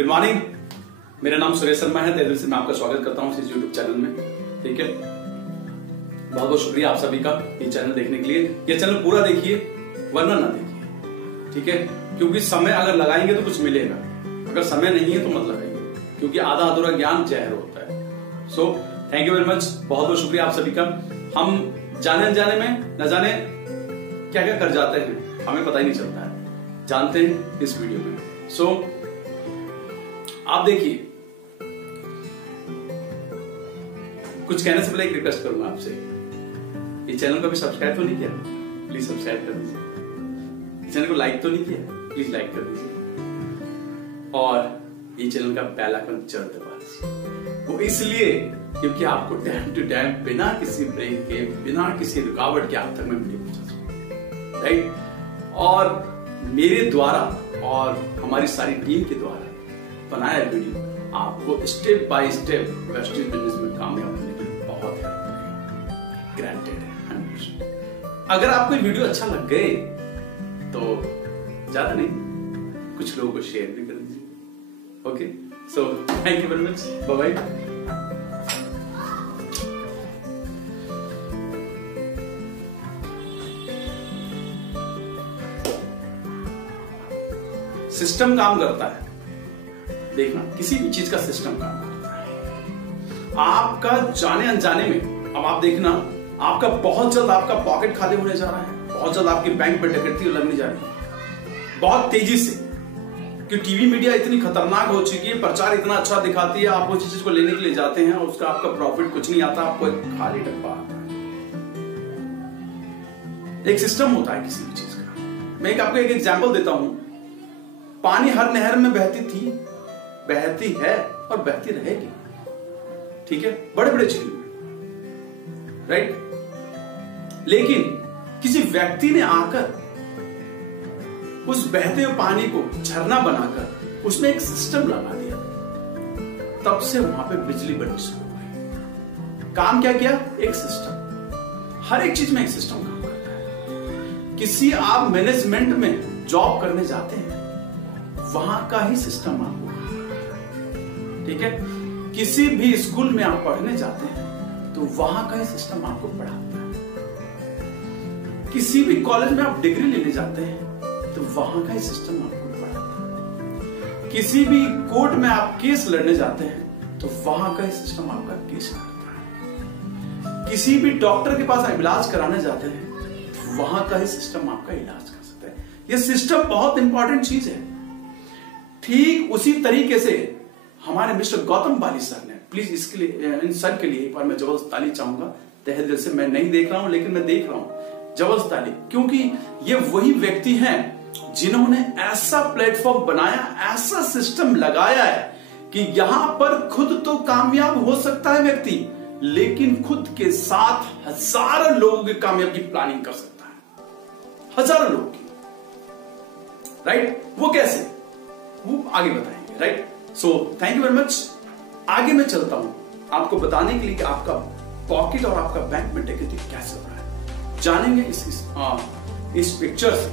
Good morning. मेरा नाम सुरेश शर्मा है। दिल से मैं आपका स्वागत करता हूँ इस यूट्यूब चैनल में। ठीक है, बहुत बहुत शुक्रिया आप सभी का ये चैनल देखने के लिए। ये चैनल पूरा देखिए वरना ना देखिए, ठीक है, क्योंकि समय अगर लगाएंगे तो कुछ मिलेगा, अगर समय नहीं है तो मत लगाइए, क्योंकि आधा अधूरा ज्ञान जहर होता है। सो थैंक यू वेरी मच, बहुत बहुत शुक्रिया आप सभी का। हम जाने अनजाने में न जाने क्या क्या कर जाते हैं, हमें पता ही नहीं चलता है, जानते हैं इस वीडियो में। सो आप देखिए, कुछ कहने से पहले एक रिक्वेस्ट करूंगा आपसे, ये चैनल को भी सब्सक्राइब तो नहीं किया, प्लीज सब्सक्राइब कर दीजिए। चैनल को लाइक तो नहीं किया, प्लीज लाइक कर दीजिए। और ये चैनल का बेल आइकन जरूर दबा दीजिए। वो इसलिए क्योंकि आपको टाइम टू टाइम बिना किसी ब्रेक के, बिना किसी रुकावट के आप तक मैं वीडियो पहुंचा सकूं, राइट। और मेरे द्वारा और हमारी सारी टीम के द्वारा बनाया वीडियो आपको step by step wastage business में कामयाब होने के लिए बहुत हेल्प करेगा, ग्रांटेड है 100%। अगर आपको ये वीडियो अच्छा लग गए तो ज्यादा नहीं, कुछ लोगों को शेयर भी कर दीजिए। Okay, so thank you very much, bye bye. System काम करता है, देखना, किसी भी चीज का सिस्टम काम करता है। आपका जाने अनजाने में, अब आप देखना, आपका बहुत जल्द आपका पॉकेट खाली होने जा रहा है, बहुत जल्द आपकी बैंक में डकैती लगने जा रही है, बहुत तेजी से। कि टीवी मीडिया इतनी खतरनाक हो चुकी है, प्रचार इतना अच्छा दिखाती है, आप उस चीज को लेने के लिए जाते हैं और उसका आपका प्रॉफिट कुछ नहीं आता, आपको एक खाली डब्बा आता है। एक सिस्टम होता है किसी भी चीज का। मैं आपको एक एग्जाम्पल देता हूं। पानी हर नहर में बहती थी, बहती है और बहती रहेगी, ठीक है, बड़े बड़े झील में, राइट। लेकिन किसी व्यक्ति ने आकर उस बहते हुए पानी को झरना बनाकर उसमें एक सिस्टम लगा दिया, तब से वहां पे बिजली बननी शुरू हो गई। काम क्या किया? एक सिस्टम। हर एक चीज में एक सिस्टम काम करता है। किसी आप मैनेजमेंट में जॉब करने जाते हैं, वहां का ही सिस्टम आपको, ठीक है। किसी भी स्कूल में आप पढ़ने जाते हैं तो वहां का ही सिस्टम आपको पढ़ाता है। किसी भी कॉलेज में आप डिग्री लेने जाते हैं तो वहां का ही सिस्टम आपको पढ़ाता है। किसी भी कोर्ट में आप केस लड़ने जाते हैं तो वहां का ही सिस्टम आपका केस लड़ता है। किसी भी डॉक्टर के पास इलाज कराने जाते हैं तो वहां का ही सिस्टम आपका इलाज कर सकता है। यह सिस्टम बहुत इंपॉर्टेंट चीज है। ठीक उसी तरीके से हमारे मिस्टर गौतम बाली सर ने, प्लीज इसके लिए, इन सर के लिए एक बार मैं जबरदस्त ताली चाहूंगा तहे दिल से। मैं नहीं देख रहा हूं लेकिन मैं देख रहा हूं, जबरदस्त ताली, क्योंकि ये वही व्यक्ति हैं जिन्होंने ऐसा प्लेटफॉर्म बनाया, ऐसा सिस्टम लगाया है कि यहां पर खुद तो कामयाब हो सकता है व्यक्ति, लेकिन खुद के साथ हजारों लोगों की कामयाबी की प्लानिंग कर सकता है, हजारों लोगों की, राइट। वो कैसे, वो आगे बताएंगे, right. So thank you very much. आगे मैं चलता हूं आपको बताने के लिए कि आपका पॉकेट और आपका बैंक में डकैती कैसे हो रहा है, जानेंगे इस पिक्चर से,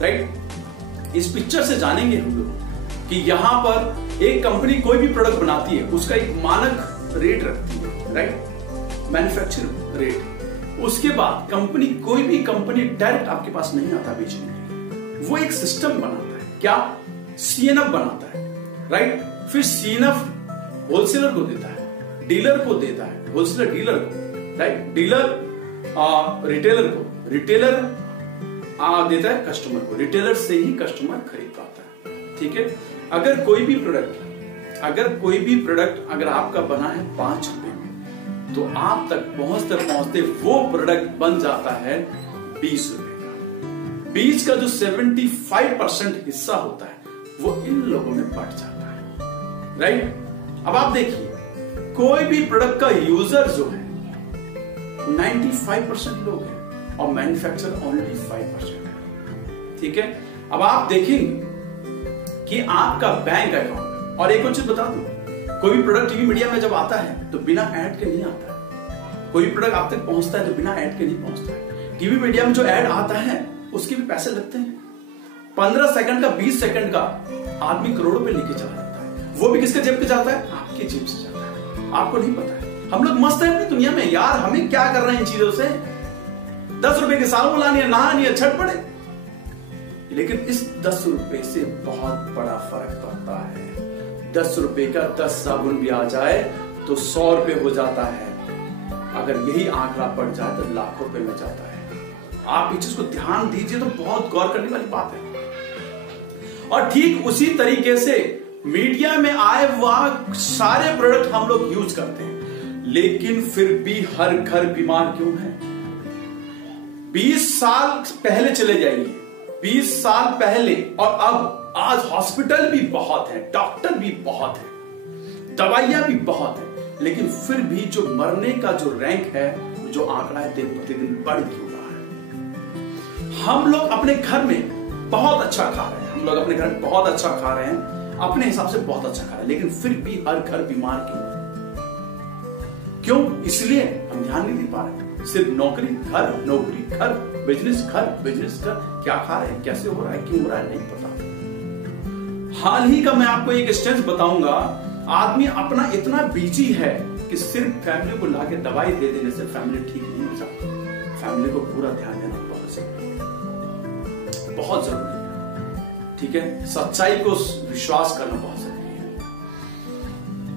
राइट। इस पिक्चर से जानेंगे हम लोग कि यहां पर एक कंपनी कोई भी प्रोडक्ट बनाती है, उसका एक मानक रेट रखती है, राइट, मैन्युफैक्चर रेट। उसके बाद कंपनी, कोई भी कंपनी डायरेक्ट आपके पास नहीं आता बेचने के लिए, वो एक सिस्टम बनाता है। क्या? सीएनएफ बनाता है, राइट। फिर सीएनएफ होलसेलर को देता है, डीलर को देता है, होलसेलर डीलर को, राइट, डीलर रिटेलर को, रिटेलर देता है कस्टमर को, रिटेलर से ही कस्टमर खरीद पाता है, ठीक है। अगर कोई भी प्रोडक्ट अगर आपका बना है 5 रुपए में, तो आप तक पहुंचते पहुंचते वो प्रोडक्ट बन जाता है 20 रुपए का। 20 का जो 75% हिस्सा होता है वो इन लोगों में बढ़ जाता है, राइट। अब आप देखिए, कोई भी प्रोडक्ट का यूजर जो है 95% लोग हैं और मैन्युफैक्चर ओनली 5% है, ठीक है। अब आप देखेंगे कि आपका बैंक अकाउंट, और एक और चीज बता दूं, कोई भी प्रोडक्ट टीवी मीडिया में जब आता है तो बिना ऐड के नहीं आता है। कोई भी प्रोडक्ट आप तक पहुंचता है तो बिना ऐड के नहीं पहुंचता है। टीवी मीडिया में जो ऐड आता है उसके भी पैसे लगते हैं। 15 सेकंड का, 20 सेकंड का आदमी करोड़ों पे लेके चला जाता है। वो भी किसके जेब पे जाता है? आपके जेब से जाता है, आपको नहीं पता है। हम लोग मस्त है अपनी दुनिया में यार, हमें क्या कर रहे हैं इन चीजों से। 10 रुपए की साबुन लानी है, नहानी है, छट पड़े। लेकिन इस 10 रुपए से बहुत बड़ा फर्क पड़ता है। 10 रुपए का 10 साबुन भी आ जाए तो 100 रुपए हो जाता है। अगर यही आंकड़ा पड़ जाए तो लाखों रुपए में जाता है। आप इस चीज को ध्यान दीजिए तो बहुत गौर करने वाली बात है। और ठीक उसी तरीके से मीडिया में आए हुआ सारे प्रोडक्ट हम लोग यूज करते हैं, लेकिन फिर भी हर घर बीमार क्यों है? 20 साल पहले चले जाइए, 20 साल पहले और अब, आज हॉस्पिटल भी बहुत है, डॉक्टर भी बहुत है, दवाइयां भी बहुत है, लेकिन फिर भी जो मरने का जो रैंक है, जो आंकड़ा है, दिन प्रतिदिन बढ़ क्यों रहा है? हम लोग अपने घर में बहुत अच्छा खा रहे हैं, हम लोग अपने घर में बहुत अच्छा खा रहे हैं, अपने हिसाब से बहुत अच्छा खा रहे हैं, लेकिन फिर भी हर घर बीमार क्यों? इसलिए हम ध्यान नहीं दे पा रहे। सिर्फ नौकरी घर, नौकरी घर, बिजनेस घर, बिजनेस घर। क्या खा रहे हैं, कैसे हो रहा है, क्यों हो रहा है, नहीं पता। हाल ही का मैं आपको एक स्टेंस बताऊंगा। आदमी अपना इतना बिजी है कि सिर्फ फैमिली को लाके दवाई दे देने से फैमिली ठीक नहीं हो जाती। फैमिली को पूरा ध्यान देना बहुत जरूरी है, बहुत जरूरी है। ठीक है, सच्चाई को विश्वास करना बहुत जरूरी है।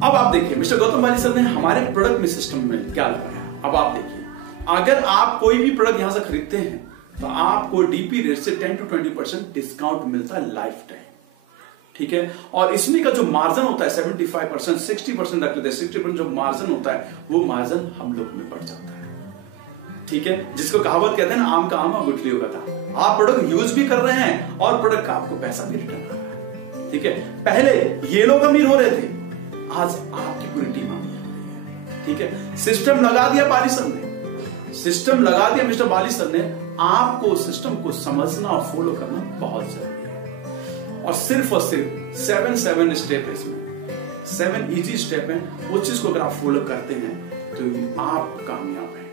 अब आप देखिए, मिस्टर गौतम वाली सर ने हमारे प्रोडक्ट में सिस्टम में क्या लगाया। अब आप देखिए, अगर आप कोई भी प्रोडक्ट यहां से खरीदते हैं तो आपको डीपी रेट से 10 to 20% डिस्काउंट मिलता है लाइफ टाइम। ठीक है, और इसमें का जो मार्जिन होता है 75%, 60% रख लेते हैं, 60% जो मार्जिन होता है वो मार्जिन हम लोग में बढ़ जाता है। ठीक है, जिसको कहावत कहते हैं ना, आम का आम और गुठलियों का था। आप प्रोडक्ट यूज भी कर रहे हैं और प्रोडक्ट का आपको पैसा भी रिटर्न आ रहा है। ठीक है, पहले ये लोग अमीर हो रहे थे, आज आपकी पूरी टीम अमीर हो रही है। ठीक है, सिस्टम लगा दिया बाली सर ने, सिस्टम लगा दिया मिस्टर बाली सर ने। आपको सिस्टम को समझना और फॉलो करना बहुत जरूरी है। और सिर्फ 7 स्टेप है इसमें, 7 इजी स्टेप है। वो चीज को अगर आप फॉलो करते हैं तो आप कामयाब हैं।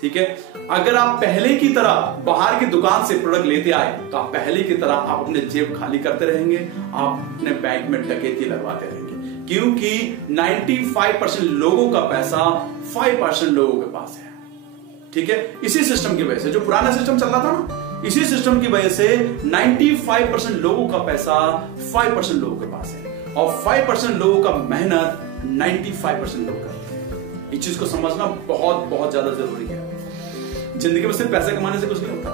ठीक है, अगर आप पहले की तरह बाहर की दुकान से प्रोडक्ट लेते आए तो आप पहले की तरह आप अपने जेब खाली करते रहेंगे, आप अपने बैंक में डकैती लगवाते रहेंगे, क्योंकि 95% लोगों का पैसा 5% लोगों के पास है। ठीक है, इसी सिस्टम की वजह से, जो पुराना सिस्टम चल रहा था ना, इसी सिस्टम की वजह से 95% लोगों का पैसा 5% लोगों के पास है, और 5% लोगों का मेहनत 95% लोग करते हैं। इस चीज को समझना बहुत बहुत ज्यादा जरूरी है। जिंदगी में सिर्फ पैसा कमाने से कुछ नहीं होता,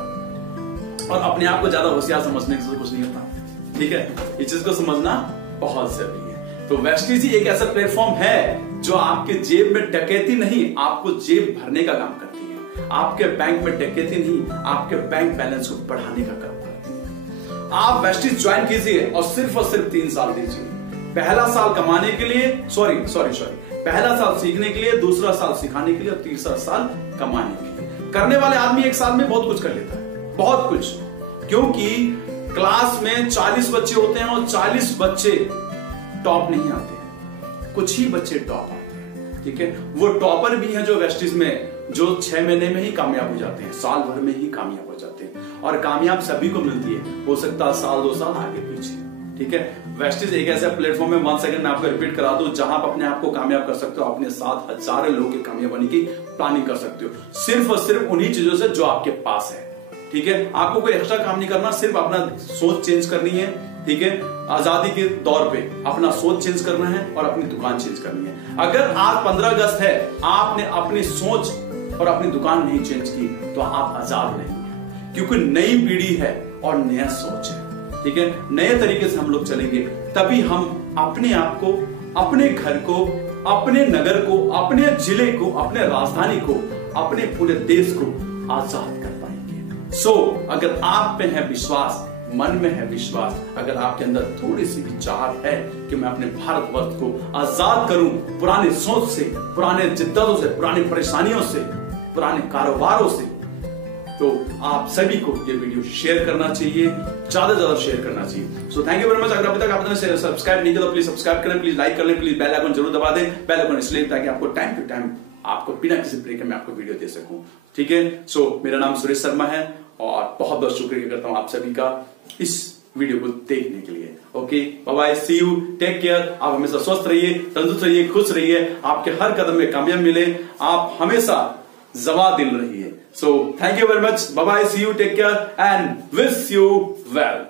और अपने आप को ज्यादा होशियार समझने से कुछ नहीं होता। ठीक है, इस चीज को समझना बहुत जरूरी है। तो वेस्टीज एक ऐसा प्लेटफॉर्म है जो आपके जेब में डकैती नहीं, आपको जेब भरने का काम करती है। आपके बैंक में डकैती नहीं, आपके बैंक बैलेंस को बढ़ाने का काम करती है। आप वेस्टीज ज्वाइन कीजिए और सिर्फ 3 साल दीजिए। पहला साल कमाने के लिए, सॉरी पहला साल सीखने के लिए, दूसरा साल सिखाने के लिए, और तीसरा साल कमाने के लिए। करने वाले आदमी 1 साल में बहुत कुछ कर लेता है, बहुत कुछ, क्योंकि क्लास में 40 बच्चे होते हैं और 40 बच्चे टॉप नहीं आते हैं, कुछ ही बच्चे टॉप आते हैं। ठीक है, वो टॉपर भी हैं जो वेस्टीज में, जो 6 महीने में ही कामयाब हो जाते हैं, साल भर में ही कामयाब हो जाते हैं। और कामयाब सभी को मिलती है, हो सकता है साल 2 साल आगे पीछे। ठीक है, वेस्टीज एक ऐसा प्लेटफॉर्म है, 1 सेकंड में आपको रिपीट करा दूं, जहां आप अपने आप को कामयाब कर सकते हो, अपने साथ हजारों लोगों की कामयाब होने की प्लानिंग कर सकते हो, सिर्फ और सिर्फ उन्हीं चीजों से जो आपके पास है। ठीक है, आपको कोई एक्स्ट्रा काम नहीं करना, सिर्फ अपना सोच चेंज करनी है। ठीक है, आजादी के दौर पे अपना सोच चेंज करना है और अपनी दुकान चेंज करनी है। अगर आज 15 अगस्त है, आपने अपनी सोच और अपनी दुकान नहीं चेंज की तो आप आजाद नहीं है, क्योंकि नई पीढ़ी है और नया सोच है। ठीक है, नए तरीके से हम लोग चलेंगे, तभी हम अपने आप को, अपने घर को, अपने नगर को, अपने जिले को, अपने राजधानी को, अपने पूरे देश को आजाद कर पाएंगे। सो अगर आप में है विश्वास, मन में है विश्वास, अगर आपके अंदर थोड़ी सी भी चाहत है कि मैं अपने भारतवर्ष को आजाद करूं पुरानी सोच से, पुराने जिद्दतों से, पुरानी परेशानियों से, पुराने कारोबारों से, तो आप सभी को ये वीडियो शेयर करना चाहिए, ज्यादा से ज्यादा शेयर करना चाहिए। सो थैंक यू वेरी मच। अगर अभी तक आपने सब्सक्राइब नहीं किया तो प्लीज सब्सक्राइब करें, प्लीज लाइक कर लें, प्लीज बेल आइकन जरूर दबा दें। बेल आइकन इसलिए ताकि आपको टाइम टू टाइम, आपको बिना किसी ब्रेक में आपको वीडियो दे सकूं। ठीक है, सो मेरा नाम सुरेश शर्मा है और बहुत बहुत शुक्रिया करता हूं आप सभी का इस वीडियो को देखने के लिए। Okay, bye bye, see you, take care. आप हमेशा स्वस्थ रहिए, तंदुरुस्त रहिए, खुश रहिए, आपके हर कदम में कामयाब मिले, आप हमेशा जवादिल रहिए। So thank you very much, bye bye, see you, take care and wish you well.